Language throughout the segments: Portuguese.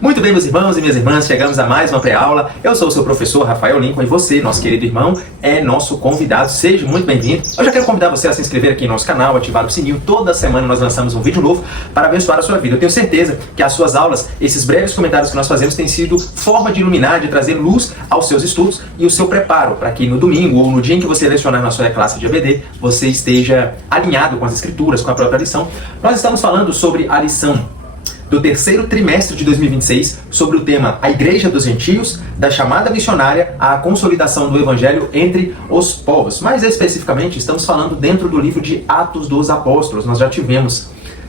Muito bem, meus irmãos e minhas irmãs, chegamos a mais uma pré-aula. Eu sou o seu professor Rafael Lincoln e você, nosso querido irmão, é nosso convidado. Seja muito bem-vindo. Eu já quero convidar você a se inscrever aqui no nosso canal, ativar o sininho. Toda semana nós lançamos um vídeo novo para abençoar a sua vida. Eu tenho certeza que as suas aulas, esses breves comentários que nós fazemos, têm sido forma de iluminar, de trazer luz aos seus estudos e o seu preparo para que no domingo ou no dia em que você lecionar na sua classe de EBD, você esteja alinhado com as escrituras, com a própria lição. Nós estamos falando sobre a lição do terceiro trimestre de 2026, sobre o tema A Igreja dos Gentios, da chamada missionária à consolidação do Evangelho entre os povos. Mais especificamente, estamos falando dentro do livro de Atos dos Apóstolos. Nós já tivemos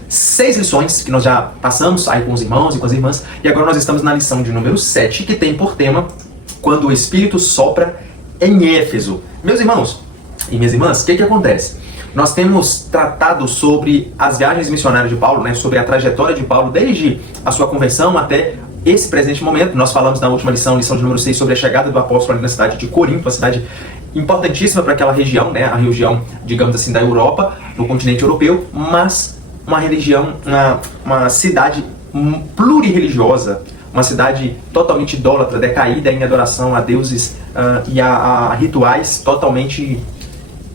6 lições que nós já passamos aí com os irmãos e com as irmãs, e agora nós estamos na lição de número 7, que tem por tema Quando o Espírito sopra em Éfeso. Meus irmãos e minhas irmãs, o que acontece? Nós temos tratado sobre as viagens missionárias de Paulo, né, sobre a trajetória de Paulo desde a sua conversão até esse presente momento. Nós falamos na última lição, lição de número 6, sobre a chegada do apóstolo ali na cidade de Corinto, uma cidade importantíssima para aquela região, né, a região, digamos assim, da Europa, no continente europeu, mas uma religião, uma cidade plurirreligiosa, uma cidade totalmente idólatra, decaída em adoração a deuses e a rituais totalmente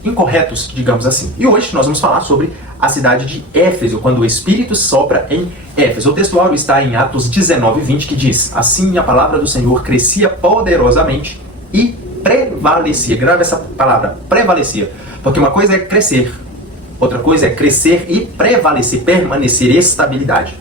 incorretos, digamos assim. E hoje nós vamos falar sobre a cidade de Éfeso, quando o Espírito sopra em Éfeso. O textual está em Atos 19:20, que diz: Assim a palavra do Senhor crescia poderosamente e prevalecia. Grava essa palavra, prevalecia. Porque uma coisa é crescer, outra coisa é crescer e prevalecer, permanecer, estabilidade.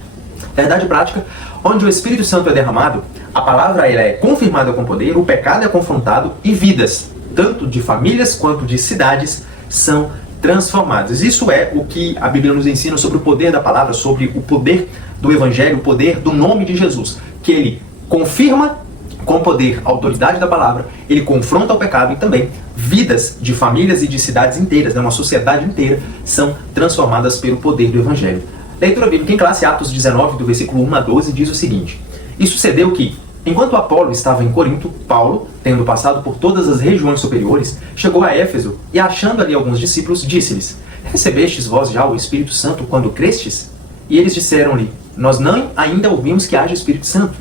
Verdade prática, onde o Espírito Santo é derramado, a palavra ela é confirmada com poder, o pecado é confrontado e vidas, tanto de famílias quanto de cidades, são transformadas. Isso é o que a Bíblia nos ensina sobre o poder da palavra, sobre o poder do Evangelho, o poder do nome de Jesus, que ele confirma com poder a autoridade da palavra, ele confronta o pecado e também vidas de famílias e de cidades inteiras, né, uma sociedade inteira, são transformadas pelo poder do Evangelho. Leitura bíblica em classe, Atos 19, do versículo 1 a 12, diz o seguinte: E sucedeu que, enquanto Apolo estava em Corinto, Paulo, tendo passado por todas as regiões superiores, chegou a Éfeso e, achando ali alguns discípulos, disse-lhes: Recebestes vós já o Espírito Santo quando crestes? E eles disseram-lhe: Nós não ainda ouvimos que haja Espírito Santo.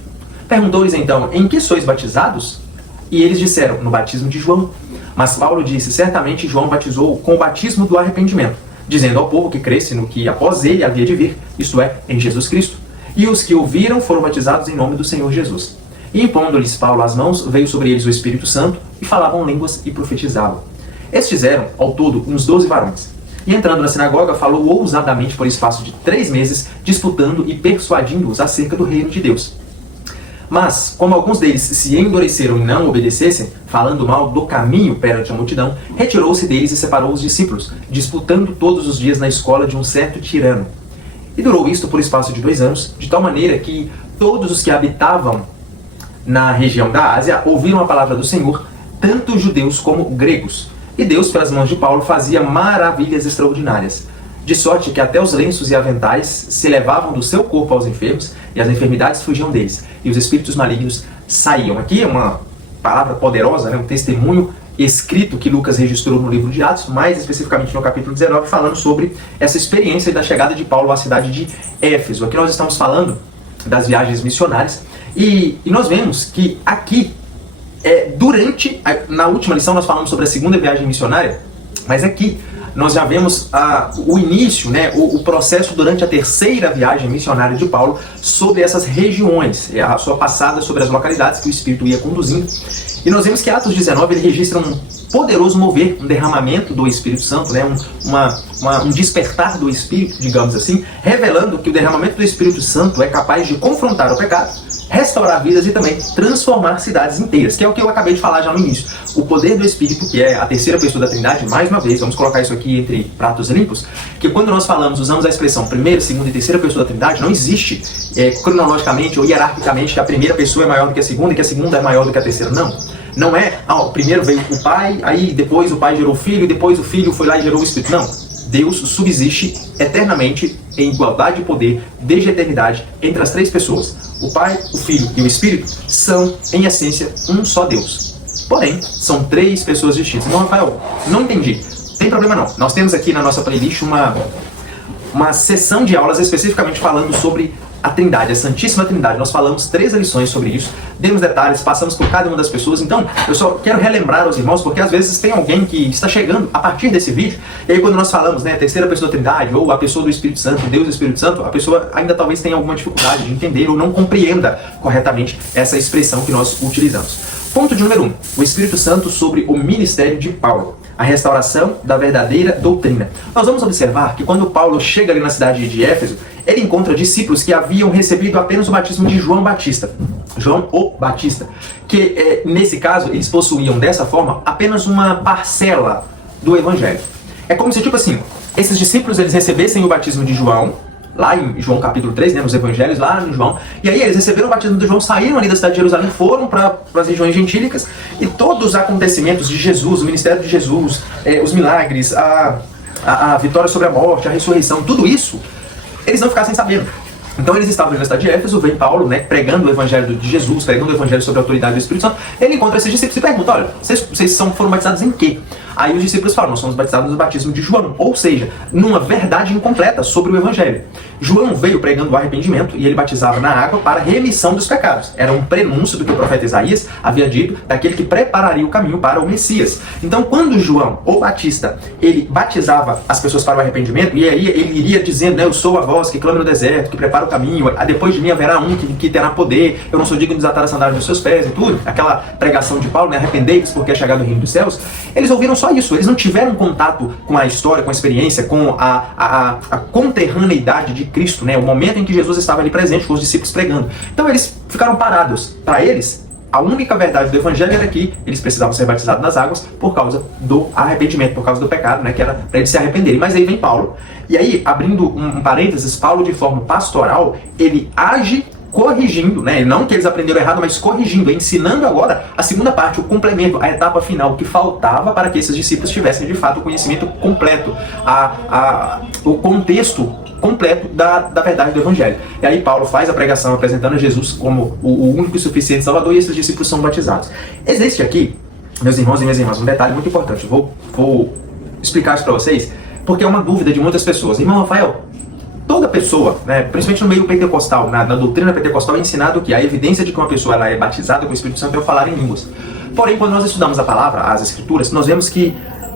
Perguntou-lhes então: Em que sois batizados? E eles disseram: No batismo de João. Mas Paulo disse: Certamente João batizou com o batismo do arrependimento, dizendo ao povo que cresce no que após ele havia de vir, isto é, em Jesus Cristo. E os que ouviram foram batizados em nome do Senhor Jesus. E impondo-lhes Paulo as mãos, veio sobre eles o Espírito Santo, e falavam línguas e profetizavam. Estes eram, ao todo, uns 12 varões. E entrando na sinagoga, falou ousadamente por espaço de 3 meses, disputando e persuadindo-os acerca do reino de Deus. Mas, como alguns deles se endureceram e não obedecessem, falando mal do caminho perante a multidão, retirou-se deles e separou os discípulos, disputando todos os dias na escola de um certo tirano. E durou isto por espaço de 2 anos, de tal maneira que todos os que habitavam na região da Ásia ouviram a palavra do Senhor, tanto judeus como gregos. E Deus, pelas mãos de Paulo, fazia maravilhas extraordinárias, de sorte que até os lenços e aventais se levavam do seu corpo aos enfermos, e as enfermidades fugiam deles, e os espíritos malignos saíam. Aqui é uma palavra poderosa, né? Um testemunho escrito que Lucas registrou no livro de Atos, mais especificamente no capítulo 19, falando sobre essa experiência da chegada de Paulo à cidade de Éfeso. Aqui nós estamos falando das viagens missionárias, e nós vemos que aqui, na última lição nós falamos sobre a segunda viagem missionária, mas aqui nós já vemos o início, né, o processo durante a terceira viagem missionária de Paulo sobre essas regiões, a sua passada sobre as localidades que o Espírito ia conduzindo. E nós vemos que Atos 19 ele registra um poderoso mover, um derramamento do Espírito Santo, né, um despertar do Espírito, digamos assim, revelando que o derramamento do Espírito Santo é capaz de confrontar o pecado, restaurar vidas e também transformar cidades inteiras, que é o que eu acabei de falar já no início. O poder do Espírito, que é a terceira pessoa da Trindade, mais uma vez, vamos colocar isso aqui entre pratos limpos, que quando nós usamos a expressão primeira, segunda e terceira pessoa da Trindade, não existe cronologicamente ou hierarquicamente que a primeira pessoa é maior do que a segunda e que a segunda é maior do que a terceira, não. Não é, primeiro veio o Pai, aí depois o Pai gerou o Filho, e depois o Filho foi lá e gerou o Espírito. Não. Deus subsiste eternamente em igualdade de poder, desde a eternidade, entre as 3 pessoas. O Pai, o Filho e o Espírito são, em essência, um só Deus. Porém, são 3 pessoas distintas. Não, Rafael, não entendi. Tem problema não. Nós temos aqui na nossa playlist uma sessão de aulas especificamente falando sobre a Trindade, a Santíssima Trindade. Nós falamos 3 lições sobre isso, demos detalhes, passamos por cada uma das pessoas. Então, eu só quero relembrar aos irmãos, porque às vezes tem alguém que está chegando a partir desse vídeo, e aí quando nós falamos, né, a terceira pessoa da Trindade, ou a pessoa do Espírito Santo, Deus e o Espírito Santo, a pessoa ainda talvez tenha alguma dificuldade de entender ou não compreenda corretamente essa expressão que nós utilizamos. Ponto de número 1, o Espírito Santo sobre o ministério de Paulo. A restauração da verdadeira doutrina. Nós vamos observar que quando Paulo chega ali na cidade de Éfeso, ele encontra discípulos que haviam recebido apenas o batismo de João Batista. João o Batista. Que nesse caso, eles possuíam dessa forma apenas uma parcela do evangelho. É como se, tipo assim, esses discípulos eles recebessem o batismo de João, lá em João capítulo 3, né, nos evangelhos, lá em João, e aí eles receberam o batismo de João, saíram ali da cidade de Jerusalém, foram para as regiões gentílicas, e todos os acontecimentos de Jesus, o ministério de Jesus, os milagres, a vitória sobre a morte, a ressurreição, tudo isso, eles não ficassem sabendo. Então eles estavam na cidade de Éfeso, vem Paulo, né, pregando o evangelho de Jesus, pregando o evangelho sobre a autoridade do Espírito Santo, ele encontra esses discípulos e pergunta, olha, vocês foram batizados em quê? Aí os discípulos falam, nós somos batizados no batismo de João, ou seja, numa verdade incompleta sobre o evangelho. João veio pregando o arrependimento e ele batizava na água para remissão dos pecados. Era um prenúncio do que o profeta Isaías havia dito, daquele que prepararia o caminho para o Messias. Então quando João, o Batista, ele batizava as pessoas para o arrependimento, e aí ele iria dizendo, né, eu sou a voz que clama no deserto, que prepara o caminho, depois de mim haverá um que terá poder, eu não sou digno de desatar a sandália dos seus pés e tudo, aquela pregação de Paulo, né, arrependei-vos porque é chegado o reino dos céus, eles ouviram só isso, eles não tiveram contato com a história, com a experiência, com a conterraneidade de Cristo, né, o momento em que Jesus estava ali presente com os discípulos pregando. Então eles ficaram parados. Para eles, a única verdade do evangelho era que eles precisavam ser batizados nas águas por causa do arrependimento, por causa do pecado, né, que era para eles se arrependerem. Mas aí vem Paulo, e aí, abrindo um parênteses, Paulo de forma pastoral, ele age corrigindo, né? Não que eles aprenderam errado, mas corrigindo, ensinando agora a segunda parte, o complemento, a etapa final que faltava para que esses discípulos tivessem de fato o conhecimento completo, o contexto completo da verdade do evangelho. E aí Paulo faz a pregação apresentando a Jesus como o único e suficiente Salvador, e esses discípulos são batizados. Existe aqui, meus irmãos e minhas irmãs, um detalhe muito importante. Vou explicar isso para vocês, porque é uma dúvida de muitas pessoas. Irmão Rafael, toda pessoa, né, principalmente no meio pentecostal, na doutrina pentecostal, é ensinado que a evidência de que uma pessoa ela é batizada com o Espírito Santo é o falar em línguas. Porém, quando nós estudamos a palavra, as escrituras, nós vemos que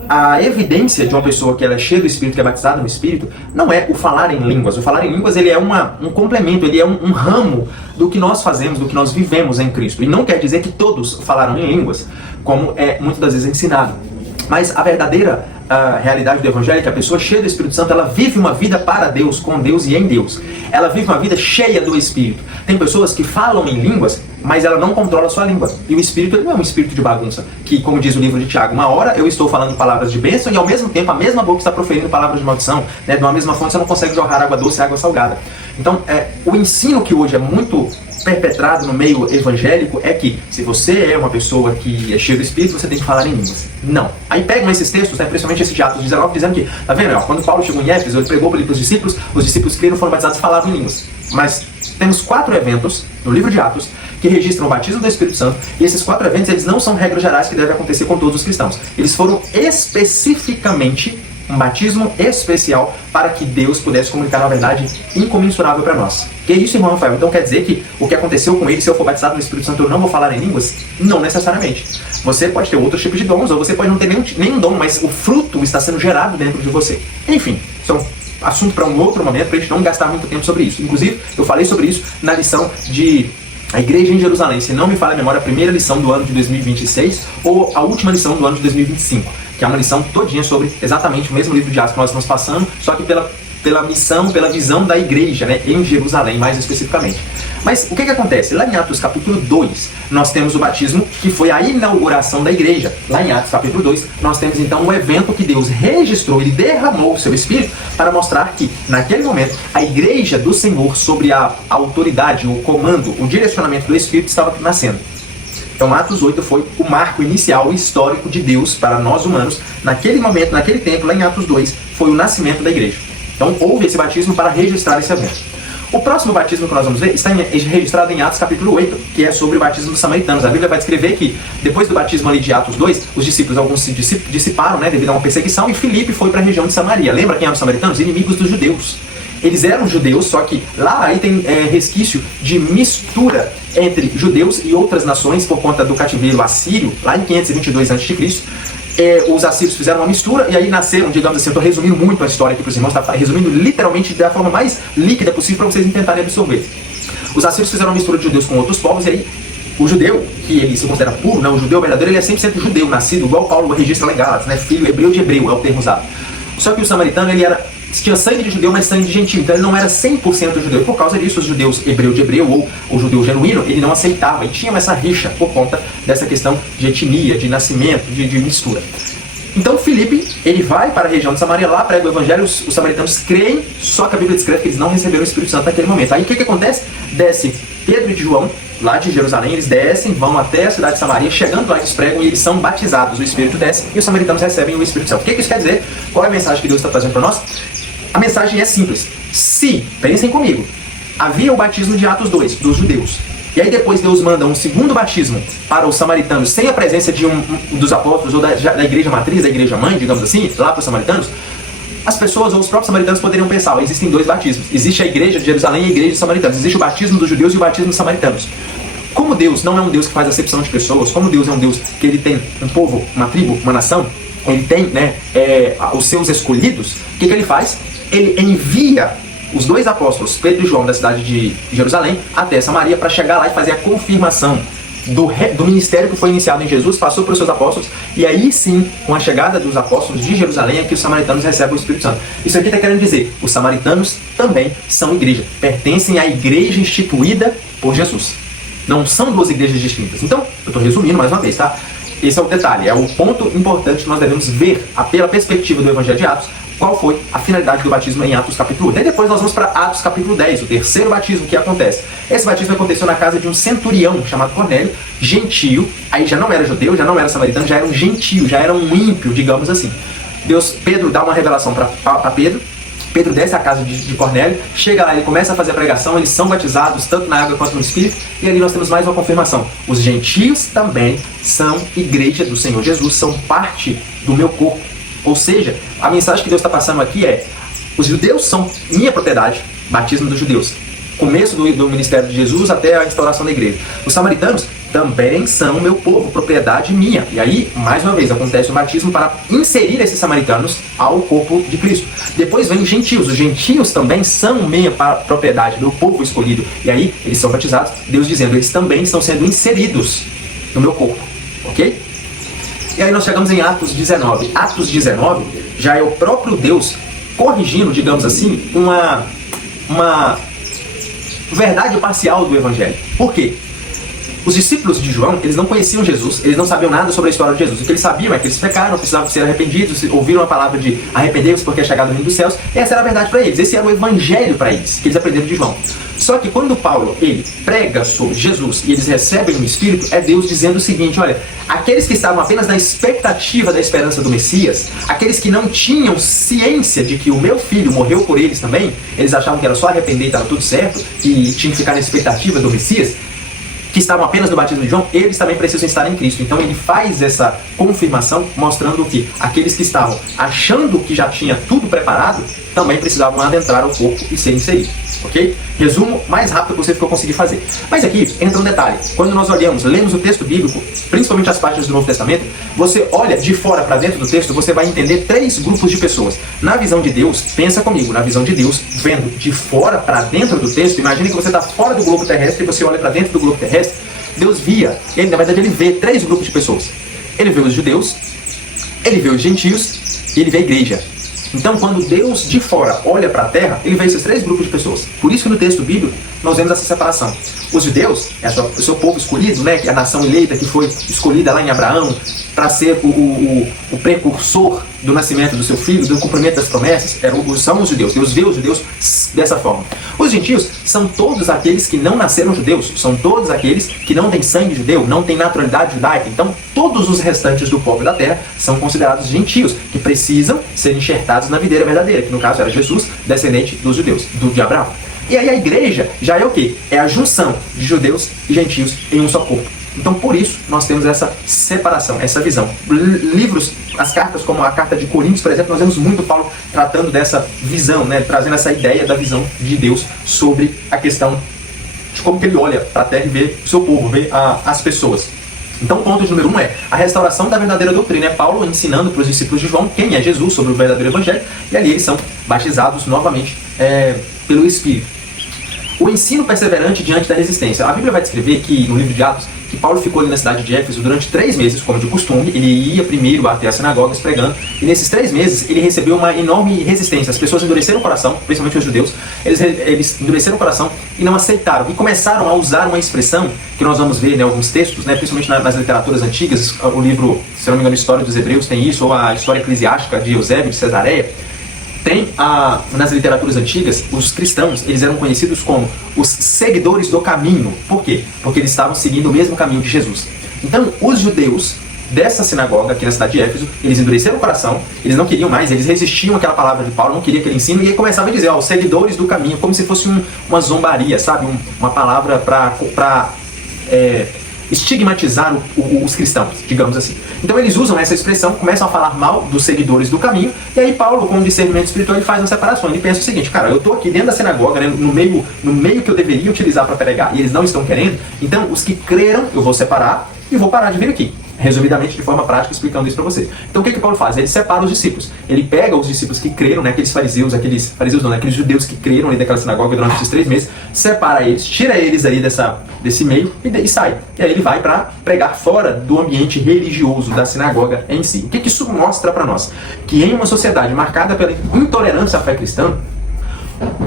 a evidência de uma pessoa que ela é cheia do Espírito, que é batizada no Espírito, não é o falar em línguas. O falar em línguas ele é um complemento, ele é um ramo do que nós fazemos, do que nós vivemos em Cristo. E não quer dizer que todos falaram em línguas, como é muitas das vezes ensinado. Mas a verdadeira realidade do Evangelho é que a pessoa cheia do Espírito Santo, ela vive uma vida para Deus, com Deus e em Deus. Ela vive uma vida cheia do Espírito. Tem pessoas que falam em línguas, mas ela não controla a sua língua. E o Espírito ele não é um espírito de bagunça, que, como diz o livro de Tiago, uma hora eu estou falando palavras de bênção e ao mesmo tempo a mesma boca está proferindo palavras de maldição. Né? De uma mesma fonte você não consegue jorrar água doce e água salgada. Então, o ensino que hoje é muito perpetrado no meio evangélico é que se você é uma pessoa que é cheia do Espírito, você tem que falar em línguas. Não. Aí pegam esses textos, né, principalmente esse de Atos 19, dizendo que, tá vendo, ó, quando Paulo chegou em Éfeso, ele pregou para os discípulos creram, foram batizados e falavam em línguas. Mas temos 4 eventos no livro de Atos que registram o batismo do Espírito Santo, e esses 4 eventos eles não são regras gerais que devem acontecer com todos os cristãos. Eles foram especificamente um batismo especial para que Deus pudesse comunicar uma verdade incomensurável para nós. Que é isso, irmão Rafael? Então quer dizer que o que aconteceu com ele, se eu for batizado no Espírito Santo, eu não vou falar em línguas? Não necessariamente. Você pode ter outros tipos de dons, ou você pode não ter nenhum dom, mas o fruto está sendo gerado dentro de você. Enfim, isso é um assunto para um outro momento, para a gente não gastar muito tempo sobre isso. Inclusive, eu falei sobre isso na lição de a igreja em Jerusalém, se não me falha a memória, a primeira lição do ano de 2026 ou a última lição do ano de 2025, que é uma lição todinha sobre exatamente o mesmo livro de Atos que nós estamos passando, só que pela missão, pela visão da igreja, né, em Jerusalém, mais especificamente. Mas o que acontece? Lá em Atos capítulo 2, nós temos o batismo, que foi a inauguração da igreja. Lá em Atos capítulo 2, nós temos então um evento que Deus registrou, ele derramou o seu Espírito para mostrar que, naquele momento, a igreja do Senhor, sobre a autoridade, o comando, o direcionamento do Espírito, estava nascendo. Então Atos 8 foi o marco inicial histórico de Deus para nós humanos. Naquele momento, naquele tempo, lá em Atos 2, foi o nascimento da igreja. Então houve esse batismo para registrar esse evento. O próximo batismo que nós vamos ver está registrado em Atos capítulo 8, que é sobre o batismo dos samaritanos. A Bíblia vai descrever que, depois do batismo ali de Atos 2, os discípulos, alguns se dissiparam, né, devido a uma perseguição, e Filipe foi para a região de Samaria. Lembra quem eram os samaritanos? Inimigos dos judeus. Eles eram judeus, só que lá aí tem resquício de mistura entre judeus e outras nações por conta do cativeiro assírio, lá em 522 a.C. Os assírios fizeram uma mistura e aí nasceram, digamos assim, eu estou resumindo muito a história aqui para os irmãos, tá resumindo literalmente da forma mais líquida possível para vocês tentarem absorver. Os assírios fizeram uma mistura de judeus com outros povos e aí o judeu, que ele se considera puro, né, o judeu verdadeiro, ele é 100% judeu, nascido, igual Paulo registra lá em Gálatas, né, filho hebreu de hebreu, é o termo usado. Só que o samaritano, ele tinha sangue de judeu, mas sangue de gentil, então ele não era 100% judeu. E por causa disso, os judeus hebreu de hebreu, ou o judeu genuíno, ele não aceitava, e tinha essa rixa por conta dessa questão de etnia, de nascimento, de mistura. Então Filipe, ele vai para a região de Samaria, lá prega o evangelho, os samaritanos creem, só que a Bíblia descreve que eles não receberam o Espírito Santo naquele momento. Aí o que acontece? Desce Pedro e João, lá de Jerusalém, eles descem, vão até a cidade de Samaria, chegando lá eles pregam e eles são batizados, o Espírito desce e os samaritanos recebem o Espírito Santo. O que isso quer dizer? Qual é a mensagem que Deus está trazendo para nós? A mensagem é simples. Se, pensem comigo, havia o batismo de Atos 2, dos judeus, e aí depois Deus manda um segundo batismo para os samaritanos, sem a presença de dos apóstolos ou da igreja matriz, da igreja mãe, digamos assim, lá para os samaritanos, as pessoas ou os próprios samaritanos poderiam pensar, existem dois batismos. Existe a igreja de Jerusalém e a igreja dos samaritanos. Existe o batismo dos judeus e o batismo dos samaritanos. Como Deus não é um Deus que faz acepção de pessoas, como Deus é um Deus que ele tem um povo, uma tribo, uma nação, ele tem os seus escolhidos, o que ele faz? Ele envia os dois apóstolos, Pedro e João, da cidade de Jerusalém, até Samaria, para chegar lá e fazer a confirmação do ministério que foi iniciado em Jesus, passou para os seus apóstolos, e aí sim, com a chegada dos apóstolos de Jerusalém, é que os samaritanos recebem o Espírito Santo. Isso aqui está querendo dizer, os samaritanos também são igreja, pertencem à igreja instituída por Jesus. Não são duas igrejas distintas. Então, eu estou resumindo mais uma vez, tá? Esse é o detalhe, é o ponto importante que nós devemos ver, pela perspectiva do Evangelho de Atos, qual foi a finalidade do batismo em Atos capítulo 8. E depois nós vamos para Atos capítulo 10, o terceiro batismo que acontece. Esse batismo aconteceu na casa de um centurião chamado Cornélio, gentio, aí já não era judeu, já não era samaritano, já era um gentio, já era um ímpio, digamos assim. Pedro dá uma revelação para Pedro. Pedro desce à casa de Cornélio, chega lá, ele começa a fazer a pregação, eles são batizados tanto na água quanto no Espírito, e ali nós temos mais uma confirmação. Os gentios também são igreja do Senhor Jesus, são parte do meu corpo. Ou seja, a mensagem que Deus está passando aqui é: os judeus são minha propriedade, batismo dos judeus, começo do ministério de Jesus até a instauração da igreja. Os samaritanos também são meu povo, propriedade minha. E aí, mais uma vez, acontece o batismo para inserir esses samaritanos ao corpo de Cristo. Depois vem os gentios também são minha propriedade, meu povo escolhido. E aí, eles são batizados, Deus dizendo, eles também estão sendo inseridos no meu corpo, ok? E aí nós chegamos em Atos 19. Atos 19 já é o próprio Deus corrigindo, digamos assim, uma verdade parcial do Evangelho. Por quê? Os discípulos de João, eles não conheciam Jesus, eles não sabiam nada sobre a história de Jesus. O que eles sabiam é que eles pecaram, precisavam ser arrependidos, ouviram a palavra de arrepender-vos porque é chegado o reino dos céus, e essa era a verdade para eles, esse era o Evangelho para eles, que eles aprenderam de João. Só que quando Paulo, ele prega sobre Jesus e eles recebem o Espírito, é Deus dizendo o seguinte: olha, aqueles que estavam apenas na expectativa da esperança do Messias, aqueles que não tinham ciência de que o meu filho morreu por eles também, eles achavam que era só arrepender e estava tudo certo, e tinha que ficar na expectativa do Messias, que estavam apenas no batismo de João, eles também precisam estar em Cristo. Então ele faz essa confirmação, mostrando que aqueles que estavam achando que já tinha tudo preparado, também precisavam adentrar ao corpo e ser inseridos, ok? Resumo mais rápido possível que eu consegui fazer. Mas aqui entra um detalhe. Quando nós lemos o texto bíblico, principalmente as páginas do Novo Testamento, você olha de fora para dentro do texto, você vai entender três grupos de pessoas. Na visão de Deus, pensa comigo, na visão de Deus, vendo de fora para dentro do texto, imagine que você está fora do globo terrestre e você olha para dentro do globo terrestre, Deus via, na verdade ele vê três grupos de pessoas. Ele vê os judeus, ele vê os gentios e ele vê a igreja. Então, quando Deus de fora olha para a terra, ele vê esses três grupos de pessoas. Por isso que no texto bíblico nós vemos essa separação. Os judeus, o seu povo escolhido, né, que é a nação eleita que foi escolhida lá em Abraão para ser o precursor do nascimento do seu filho, do cumprimento das promessas, são os judeus. Deus vê os judeus dessa forma. Os gentios são todos aqueles que não nasceram judeus, são todos aqueles que não têm sangue judeu, não têm naturalidade judaica. Então, todos os restantes do povo da terra são considerados gentios, que precisam ser enxertados na videira verdadeira, que no caso era Jesus, descendente dos judeus, de Abraão. E aí a igreja já é o quê? É a junção de judeus e gentios em um só corpo. Então, por isso, nós temos essa separação, essa visão. Livros, as cartas, como a carta de Coríntios, por exemplo, nós vemos muito Paulo tratando dessa visão, né, trazendo essa ideia da visão de Deus sobre a questão de como que ele olha para a terra e vê o seu povo, vê as pessoas. Então, o ponto de número 1 é a restauração da verdadeira doutrina. É Paulo ensinando para os discípulos de João quem é Jesus, sobre o verdadeiro evangelho, e ali eles são batizados novamente pelo Espírito. O ensino perseverante diante da resistência. A Bíblia vai descrever que, no livro de Atos, que Paulo ficou ali na cidade de Éfeso durante 3 meses, como de costume. Ele ia primeiro até as sinagogas pregando, e nesses 3 meses ele recebeu uma enorme resistência. As pessoas endureceram o coração, principalmente os judeus, eles endureceram o coração e não aceitaram, e começaram a usar uma expressão que nós vamos ver em alguns textos, né, principalmente nas literaturas antigas. O livro, se não me engano, História dos Hebreus tem isso, ou a História Eclesiástica de Eusébio de Cesareia. Tem, nas literaturas antigas, os cristãos, eles eram conhecidos como os seguidores do caminho. Por quê? Porque eles estavam seguindo o mesmo caminho de Jesus. Então, os judeus dessa sinagoga aqui na cidade de Éfeso, eles endureceram o coração, eles não queriam mais, eles resistiam àquela palavra de Paulo, não queriam aquele ensino, e aí começavam a dizer, os seguidores do caminho, como se fosse uma zombaria, sabe? Uma palavra para estigmatizar os cristãos, digamos assim. Então eles usam essa expressão, começam a falar mal dos seguidores do caminho, e aí Paulo, com o discernimento espiritual, ele faz uma separação. Ele pensa o seguinte, cara, eu estou aqui dentro da sinagoga, né, no meio que eu deveria utilizar para pregar, e eles não estão querendo, então os que creram eu vou separar e vou parar de vir aqui. Resumidamente, de forma prática, explicando isso para você. Então o que Paulo faz? Ele separa os discípulos. Ele pega os discípulos que creram, né, aqueles judeus que creram ali daquela sinagoga durante esses 3 meses, separa eles, tira eles aí desse meio e sai. E aí ele vai para pregar fora do ambiente religioso da sinagoga em si. O que isso mostra para nós? Que em uma sociedade marcada pela intolerância à fé cristã,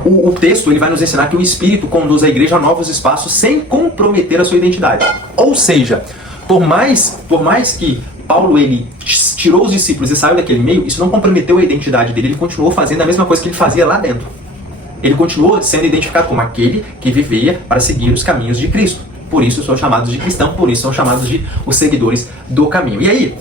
o texto ele vai nos ensinar que o Espírito conduz a igreja a novos espaços sem comprometer a sua identidade. Ou seja, por mais que Paulo ele tirou os discípulos e saiu daquele meio, isso não comprometeu a identidade dele, ele continuou fazendo a mesma coisa que ele fazia lá dentro. Ele continuou sendo identificado como aquele que vivia para seguir os caminhos de Cristo. Por isso são chamados de cristão, por isso são chamados de os seguidores do caminho. E aí,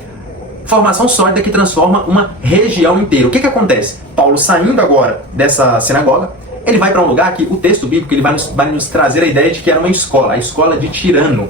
formação sólida que transforma uma região inteira. O que acontece? Paulo saindo agora dessa sinagoga, ele vai para um lugar que o texto bíblico ele vai nos trazer a ideia de que era uma escola, a escola de Tirano.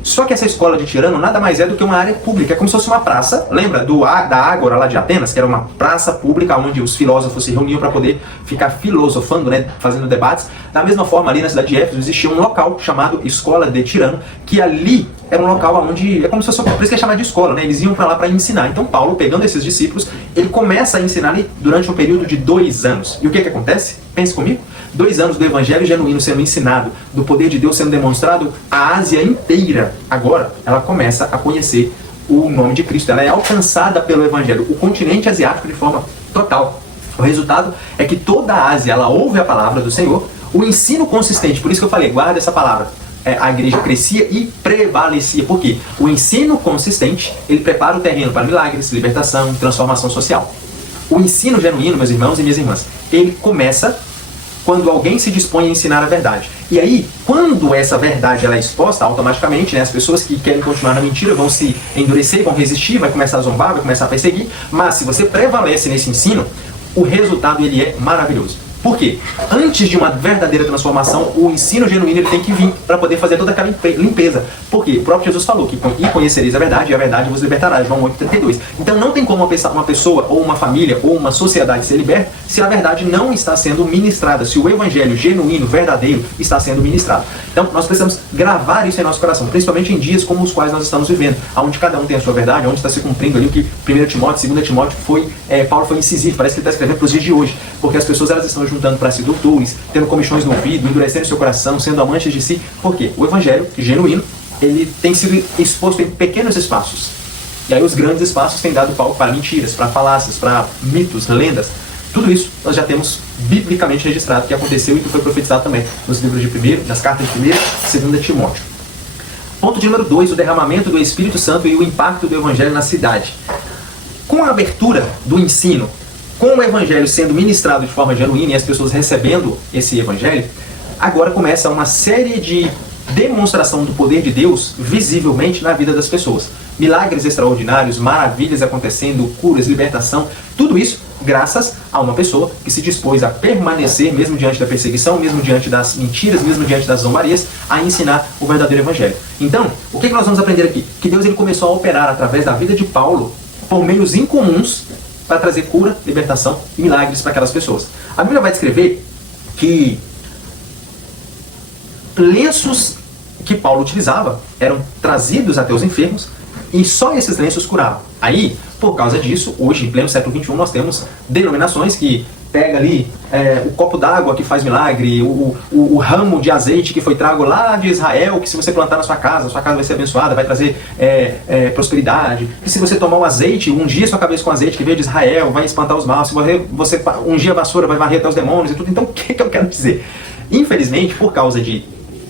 Só que essa escola de Tirano nada mais é do que uma área pública, é como se fosse uma praça, lembra da Ágora lá de Atenas, que era uma praça pública onde os filósofos se reuniam para poder ficar filosofando, né, fazendo debates. Da mesma forma, ali na cidade de Éfeso existia um local chamado Escola de Tirano, que ali era um local onde, é como se fosse, por isso que é chamado de escola, né, eles iam para lá para ensinar. Então Paulo, pegando esses discípulos, ele começa a ensinar ali durante um período de 2 anos. E o que acontece? Pense comigo. 2 anos do evangelho genuíno sendo ensinado, do poder de Deus sendo demonstrado, a Ásia inteira, agora, ela começa a conhecer o nome de Cristo. Ela é alcançada pelo evangelho, o continente asiático de forma total. O resultado é que toda a Ásia, ela ouve a palavra do Senhor, o ensino consistente, por isso que eu falei, guarda essa palavra, a igreja crescia e prevalecia. Por quê? O ensino consistente, ele prepara o terreno para milagres, libertação, transformação social. O ensino genuíno, meus irmãos e minhas irmãs, ele começa quando alguém se dispõe a ensinar a verdade. E aí, quando essa verdade ela é exposta, automaticamente, né, as pessoas que querem continuar na mentira vão se endurecer, vão resistir, vai começar a zombar, vai começar a perseguir. Mas se você prevalece nesse ensino, o resultado ele é maravilhoso. Por quê? Antes de uma verdadeira transformação, o ensino genuíno ele tem que vir para poder fazer toda aquela limpeza. Por quê? O próprio Jesus falou que e conhecereis a verdade, e a verdade vos libertará, João 8,32. Então não tem como uma pessoa, ou uma família, ou uma sociedade ser liberta se a verdade não está sendo ministrada, se o evangelho genuíno, verdadeiro, está sendo ministrado. Então nós precisamos gravar isso em nosso coração, principalmente em dias como os quais nós estamos vivendo, onde cada um tem a sua verdade, onde está se cumprindo ali o que 1 Timóteo, 2 Timóteo Paulo foi incisivo, parece que ele está escrevendo para os dias de hoje, porque as pessoas elas estão juntando para si doutores, tendo comichões no ouvido, endurecendo seu coração, sendo amantes de si. Por quê? O evangelho genuíno, ele tem sido exposto em pequenos espaços. E aí os grandes espaços têm dado palco para mentiras, para falácias, para mitos, lendas. Tudo isso nós já temos biblicamente registrado que aconteceu e que foi profetizado também nos livros de 1, nas cartas de 1 e 2 Timóteo. Ponto de número 2, o derramamento do Espírito Santo e o impacto do evangelho na cidade. Com a abertura do ensino, com o evangelho sendo ministrado de forma genuína e as pessoas recebendo esse evangelho, agora começa uma série de demonstração do poder de Deus visivelmente na vida das pessoas. Milagres extraordinários, maravilhas acontecendo, curas, libertação, tudo isso graças a uma pessoa que se dispôs a permanecer, mesmo diante da perseguição, mesmo diante das mentiras, mesmo diante das zombarias, a ensinar o verdadeiro evangelho. Então, o que nós vamos aprender aqui? Que Deus ele começou a operar através da vida de Paulo por meios incomuns para trazer cura, libertação e milagres para aquelas pessoas. A Bíblia vai descrever que lenços que Paulo utilizava eram trazidos até os enfermos e só esses lenços curavam. Aí, por causa disso, hoje, em pleno século XXI, nós temos denominações que pega ali o copo d'água que faz milagre, o ramo de azeite que foi trago lá de Israel, que se você plantar na sua casa vai ser abençoada, vai trazer prosperidade. E se você tomar o azeite, ungir sua cabeça com azeite que veio de Israel, vai espantar os maus. Se você ungir a vassoura, vai varrer até os demônios e tudo. Então, o que eu quero dizer? Infelizmente, por causa de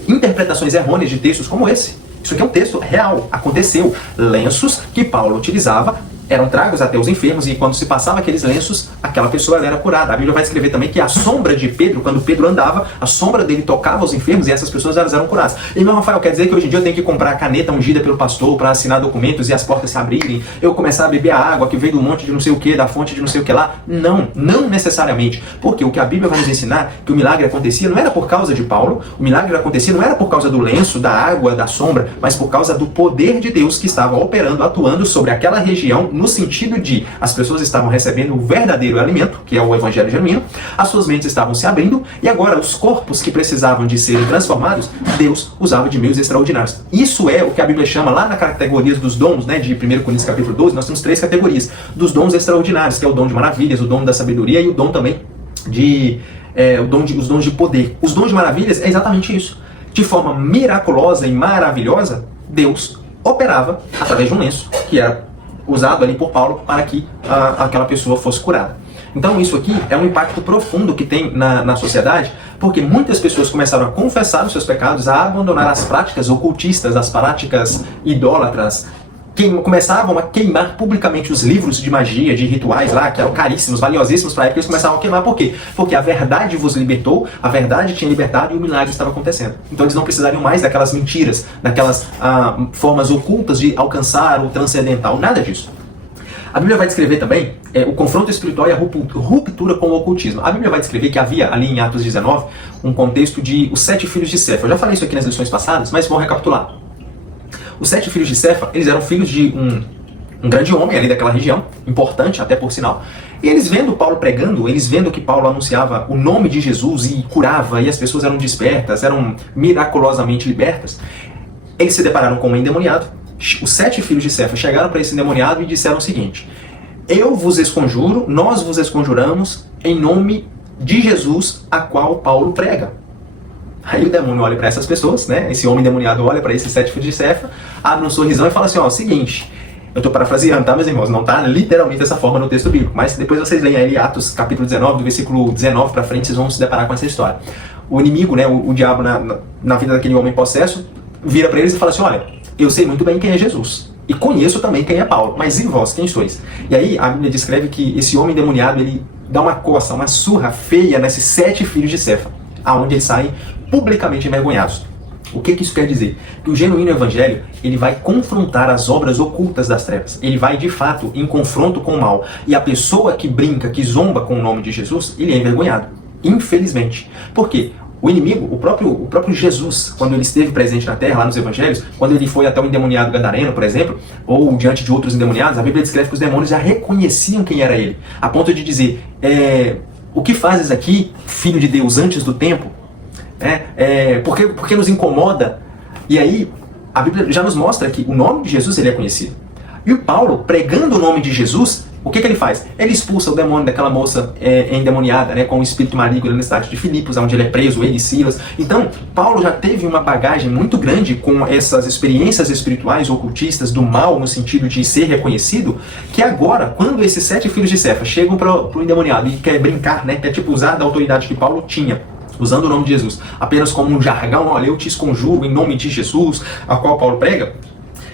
interpretações errôneas de textos como esse, isso aqui é um texto real, aconteceu. Lenços que Paulo utilizava eram tragos até os enfermos e quando se passava aqueles lenços, aquela pessoa ela era curada. A Bíblia vai escrever também que a sombra de Pedro, quando Pedro andava, a sombra dele tocava os enfermos e essas pessoas elas eram curadas. E meu Rafael, quer dizer que hoje em dia eu tenho que comprar a caneta ungida pelo pastor para assinar documentos e as portas se abrirem, eu começar a beber a água que veio do monte de não sei o que, da fonte de não sei o que lá? Não, não necessariamente. Porque o que a Bíblia vai nos ensinar, que o milagre acontecia não era por causa de Paulo, o milagre acontecia não era por causa do lenço, da água, da sombra, mas por causa do poder de Deus que estava operando, atuando sobre aquela região, no sentido de as pessoas estavam recebendo o verdadeiro alimento, que é o evangelho genuíno, as suas mentes estavam se abrindo e agora os corpos que precisavam de serem transformados, Deus usava de meios extraordinários. Isso é o que a Bíblia chama lá na categorias dos dons, né, de 1 Coríntios capítulo 12, nós temos 3 categorias dos dons extraordinários, que é o dom de maravilhas, o dom da sabedoria e o dom também os dons de poder. Os dons de maravilhas é exatamente isso. De forma miraculosa e maravilhosa, Deus operava através de um lenço que era usado ali por Paulo para que aquela pessoa fosse curada. Então isso aqui é um impacto profundo que tem na sociedade, porque muitas pessoas começaram a confessar os seus pecados, a abandonar as práticas ocultistas, as práticas idólatras, começavam a queimar publicamente os livros de magia, de rituais lá, que eram caríssimos, valiosíssimos para a época, eles começavam a queimar. Por quê? Porque a verdade vos libertou, a verdade tinha libertado e o milagre estava acontecendo. Então eles não precisariam mais daquelas mentiras, daquelas formas ocultas de alcançar o transcendental, nada disso. A Bíblia vai descrever também o confronto espiritual e a ruptura com o ocultismo. A Bíblia vai descrever que havia ali em Atos 19 um contexto de os 7 filhos de Cefa. Eu já falei isso aqui nas lições passadas, mas vou recapitular. Os 7 filhos de Cefa, eles eram filhos de um grande homem ali daquela região, importante até por sinal. E eles vendo Paulo pregando, eles vendo que Paulo anunciava o nome de Jesus e curava, e as pessoas eram despertas, eram miraculosamente libertas, eles se depararam com um endemoniado. Os 7 filhos de Cefa chegaram para esse endemoniado e disseram o seguinte: eu vos esconjuro, nós vos esconjuramos em nome de Jesus, a qual Paulo prega. Aí o demônio olha para essas pessoas, né? Esse homem endemoniado olha para esses 7 filhos de Cefa, abre um sorrisão e fala assim, ó, seguinte, eu estou parafraseando, tá, meus irmãos? Não está literalmente dessa forma no texto bíblico, mas depois vocês leem aí Atos capítulo 19, do versículo 19 para frente, vocês vão se deparar com essa história. O inimigo, né, o diabo na vida daquele homem possesso, vira para eles e fala assim, olha, eu sei muito bem quem é Jesus, e conheço também quem é Paulo, mas e vós, quem sois? E aí a Bíblia descreve que esse homem endemoniado, ele dá uma coça, uma surra feia nesses 7 filhos de Cefa, aonde eles saem publicamente envergonhados. O que isso quer dizer? Que o genuíno evangelho, ele vai confrontar as obras ocultas das trevas. Ele vai, de fato, em confronto com o mal. E a pessoa que brinca, que zomba com o nome de Jesus, ele é envergonhado. Infelizmente. Por quê? O inimigo, o próprio Jesus, quando ele esteve presente na terra, lá nos evangelhos, quando ele foi até o endemoniado gadareno, por exemplo, ou diante de outros endemoniados, a Bíblia descreve que os demônios já reconheciam quem era ele. A ponto de dizer, o que fazes aqui, filho de Deus, antes do tempo? Porque nos incomoda. E aí a Bíblia já nos mostra que o nome de Jesus ele é conhecido. E o Paulo, pregando o nome de Jesus, o que ele faz? Ele expulsa o demônio daquela moça endemoniada, né, com o espírito maligno na cidade de Filipos, onde ele é preso, ele e Silas. Então, Paulo já teve uma bagagem muito grande com essas experiências espirituais ocultistas do mal, no sentido de ser reconhecido, que agora, quando esses 7 filhos de Cefa chegam para o endemoniado e quer brincar, né, quer usar da autoridade que Paulo tinha, usando o nome de Jesus, apenas como um jargão, olha, eu te esconjuro em nome de Jesus, a qual Paulo prega,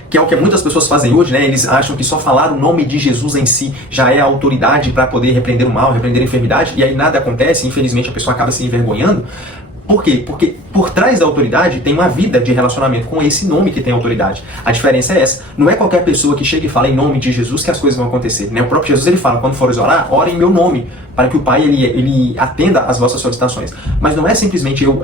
que é o que muitas pessoas fazem hoje, né? Eles acham que só falar o nome de Jesus em si já é a autoridade para poder repreender o mal, repreender a enfermidade, e aí nada acontece, infelizmente a pessoa acaba se envergonhando. Por quê? Porque por trás da autoridade tem uma vida de relacionamento com esse nome que tem autoridade. A diferença é essa. Não é qualquer pessoa que chega e fala em nome de Jesus que as coisas vão acontecer, né? O próprio Jesus ele fala, quando fores orar, ore em meu nome, para que o Pai ele atenda às vossas solicitações. Mas não é simplesmente eu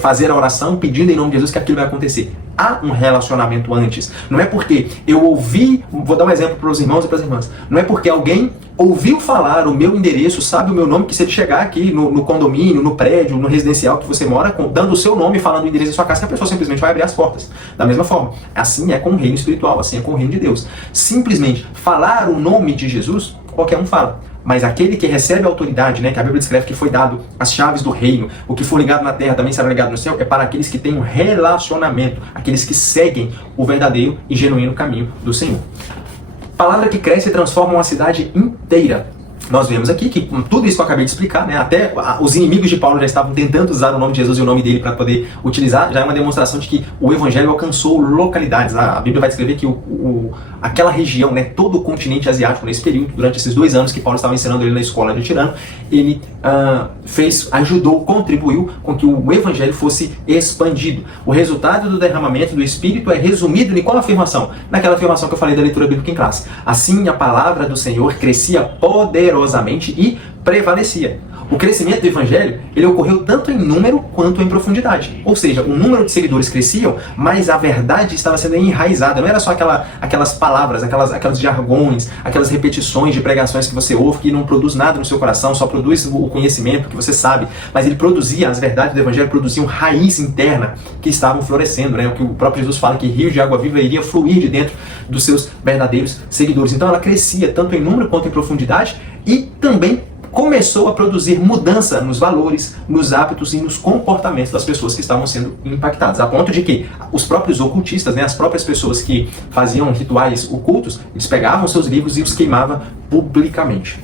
fazer a oração pedindo em nome de Jesus que aquilo vai acontecer. Há um relacionamento antes. Não é porque eu ouvi, vou dar um exemplo para os irmãos e para as irmãs, não é porque alguém ouviu falar o meu endereço, sabe o meu nome, que se ele chegar aqui no condomínio, no prédio, no residencial que você mora, dando o seu nome e falando o endereço da sua casa, que a pessoa simplesmente vai abrir as portas. Da mesma forma, assim é com o reino espiritual, assim é com o reino de Deus. Simplesmente falar o nome de Jesus, qualquer um fala. Mas aquele que recebe a autoridade, né, que a Bíblia descreve que foi dado as chaves do reino, o que for ligado na terra também será ligado no céu, é para aqueles que têm um relacionamento, aqueles que seguem o verdadeiro e genuíno caminho do Senhor. Palavra que cresce e transforma uma cidade inteira. Nós vemos aqui que tudo isso que eu acabei de explicar, né, até os inimigos de Paulo já estavam tentando usar o nome de Jesus e o nome dele para poder utilizar, já é uma demonstração de que o evangelho alcançou localidades. A Bíblia vai descrever que aquela região, né, todo o continente asiático nesse período, durante esses 2 anos que Paulo estava ensinando ele na escola de Tirano, ele ajudou, contribuiu com que o evangelho fosse expandido. O resultado do derramamento do Espírito é resumido em qual afirmação? Naquela afirmação que eu falei da leitura bíblica em classe. Assim a palavra do Senhor crescia poderosamente e prevalecia. O crescimento do evangelho, ele ocorreu tanto em número quanto em profundidade. Ou seja, o número de seguidores cresciam, mas a verdade estava sendo enraizada. Não era só aquelas palavras, aquelas jargões, aquelas repetições de pregações que você ouve que não produz nada no seu coração, só produz o conhecimento que você sabe. Mas ele produzia, as verdades do evangelho produziam raiz interna que estavam florescendo, né? O que o próprio Jesus fala, que rios de água viva iria fluir de dentro dos seus verdadeiros seguidores. Então ela crescia tanto em número quanto em profundidade e também começou a produzir mudança nos valores, nos hábitos e nos comportamentos das pessoas que estavam sendo impactadas, a ponto de que os próprios ocultistas, né, as próprias pessoas que faziam rituais ocultos, eles pegavam seus livros e os queimavam publicamente.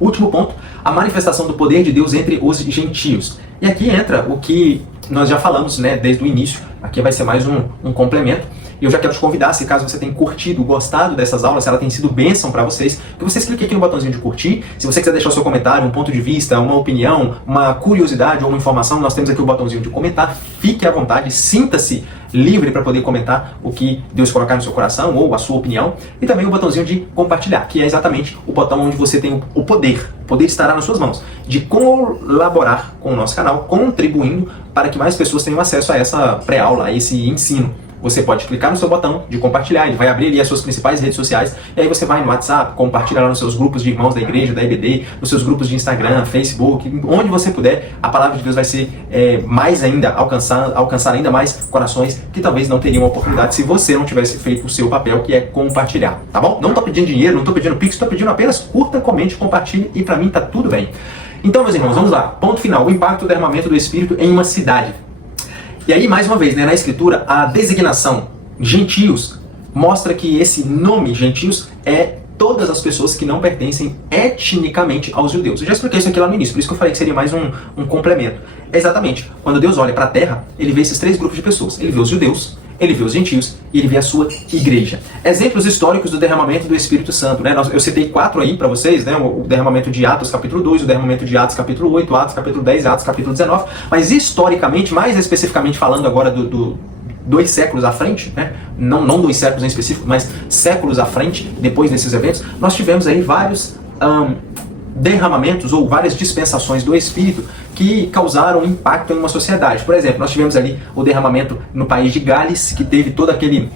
Último ponto, a manifestação do poder de Deus entre os gentios. E aqui entra o que nós já falamos, né, desde o início. Aqui vai ser mais um complemento. E eu já quero te convidar, se caso você tenha curtido, gostado dessas aulas, se ela tem sido bênção para vocês, que vocês cliquem aqui no botãozinho de curtir. Se você quiser deixar o seu comentário, um ponto de vista, uma opinião, uma curiosidade ou uma informação, nós temos aqui o botãozinho de comentar. Fique à vontade, sinta-se livre para poder comentar o que Deus colocar no seu coração ou a sua opinião. E também o botãozinho de compartilhar, que é exatamente o botão onde você tem o poder. O poder estará nas suas mãos de colaborar com o nosso canal, contribuindo para que mais pessoas tenham acesso a essa pré-aula, a esse ensino. Você pode clicar no seu botão de compartilhar, ele vai abrir ali as suas principais redes sociais, e aí você vai no WhatsApp, compartilha lá nos seus grupos de irmãos da igreja, da EBD, nos seus grupos de Instagram, Facebook, onde você puder, a palavra de Deus vai ser mais ainda, alcançar ainda mais corações que talvez não teriam a oportunidade se você não tivesse feito o seu papel, que é compartilhar, tá bom? Não tô pedindo dinheiro, não tô pedindo pix, tô pedindo apenas curta, comente, compartilhe, e pra mim tá tudo bem. Então, meus irmãos, vamos lá, ponto final, o impacto do derramamento do Espírito em uma cidade. E aí, mais uma vez, né, na Escritura, a designação gentios mostra que esse nome gentios é todas as pessoas que não pertencem etnicamente aos judeus. Eu já expliquei isso aqui lá no início, por isso que eu falei que seria mais um complemento. Exatamente, quando Deus olha para a terra, ele vê esses 3 grupos de pessoas. Ele vê os judeus, ele vê os gentios e ele vê a sua igreja. Exemplos históricos do derramamento do Espírito Santo, né? Eu citei 4 aí para vocês, né? O derramamento de Atos capítulo 2, o derramamento de Atos capítulo 8, Atos capítulo 10, Atos capítulo 19, mas historicamente, mais especificamente falando agora 2 séculos à frente, né? Não 2 séculos em específico, mas séculos à frente, depois desses eventos, nós tivemos aí vários derramamentos ou várias dispensações do Espírito que causaram impacto em uma sociedade. Por exemplo, nós tivemos ali o derramamento no país de Gales, que teve todo aquele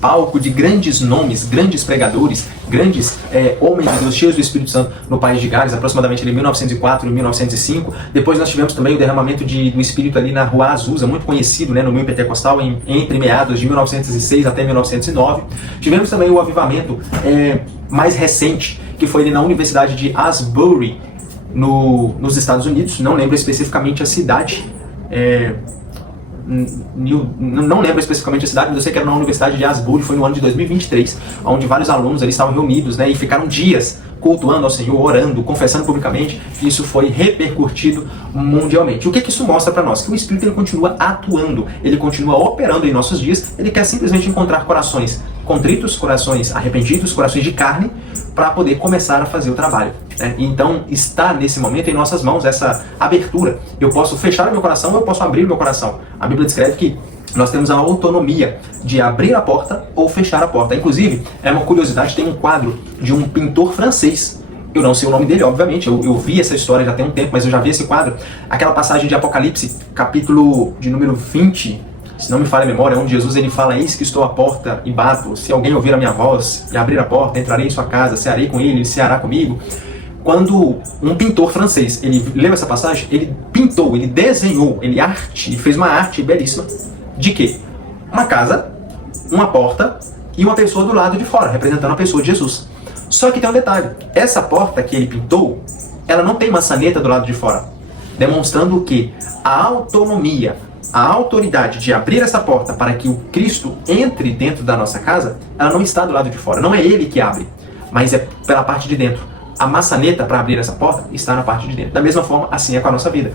palco de grandes nomes, grandes pregadores, grandes homens de Deus cheios do Espírito Santo no país de Gales, aproximadamente em 1904 e 1905. Depois nós tivemos também o derramamento do Espírito ali na Rua Azusa, muito conhecido, né, no meio pentecostal, entre meados de 1906 até 1909. Tivemos também o avivamento mais recente, que foi ali na Universidade de Asbury, nos Estados Unidos. Não lembro especificamente a cidade, não lembro especificamente a cidade, mas eu sei que era na Universidade de Asbury, foi no ano de 2023, onde vários alunos ali estavam reunidos, né, e ficaram dias cultuando ao Senhor, orando, confessando publicamente, isso foi repercutido mundialmente. O que isso mostra para nós? Que o Espírito ele continua atuando, ele continua operando em nossos dias, ele quer simplesmente encontrar corações contritos, corações arrependidos, corações de carne, para poder começar a fazer o trabalho. Então está nesse momento em nossas mãos essa abertura. Eu posso fechar o meu coração ou eu posso abrir o meu coração. A Bíblia descreve que nós temos a autonomia de abrir a porta ou fechar a porta. Inclusive, é uma curiosidade, tem um quadro de um pintor francês. Eu não sei o nome dele, obviamente, eu vi essa história já tem um tempo, mas eu já vi esse quadro. Aquela passagem de Apocalipse, capítulo de número 20, se não me falha a memória, onde Jesus ele fala: eis que estou à porta e bato, se alguém ouvir a minha voz e abrir a porta, entrarei em sua casa, cearei com ele ceará comigo. Quando um pintor francês, ele leu essa passagem, ele pintou, ele desenhou, ele fez uma arte belíssima. De quê? Uma casa, uma porta e uma pessoa do lado de fora, representando a pessoa de Jesus. Só que tem um detalhe, essa porta que ele pintou, ela não tem maçaneta do lado de fora, demonstrando que a autonomia, a autoridade de abrir essa porta para que o Cristo entre dentro da nossa casa, ela não está do lado de fora, não é ele que abre, mas é pela parte de dentro. A maçaneta para abrir essa porta está na parte de dentro. Da mesma forma, assim é com a nossa vida.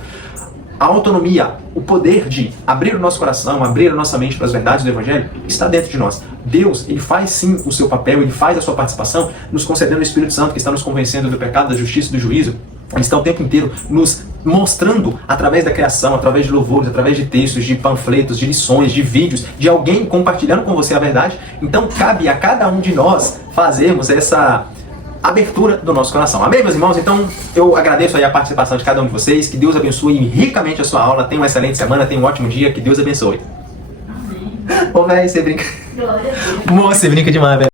A autonomia, o poder de abrir o nosso coração, abrir a nossa mente para as verdades do Evangelho, está dentro de nós. Deus, ele faz sim o seu papel, ele faz a sua participação, nos concedendo o Espírito Santo, que está nos convencendo do pecado, da justiça e do juízo. Ele está o tempo inteiro nos mostrando, através da criação, através de louvores, através de textos, de panfletos, de lições, de vídeos, de alguém compartilhando com você a verdade. Então cabe a cada um de nós fazermos essa abertura do nosso coração. Amém, meus irmãos? Então, eu agradeço aí a participação de cada um de vocês. Que Deus abençoe ricamente a sua aula. Tenha uma excelente semana, tenha um ótimo dia. Que Deus abençoe. Amém. Ô, velho, você brinca. Glória a Deus. Você brinca demais, velho.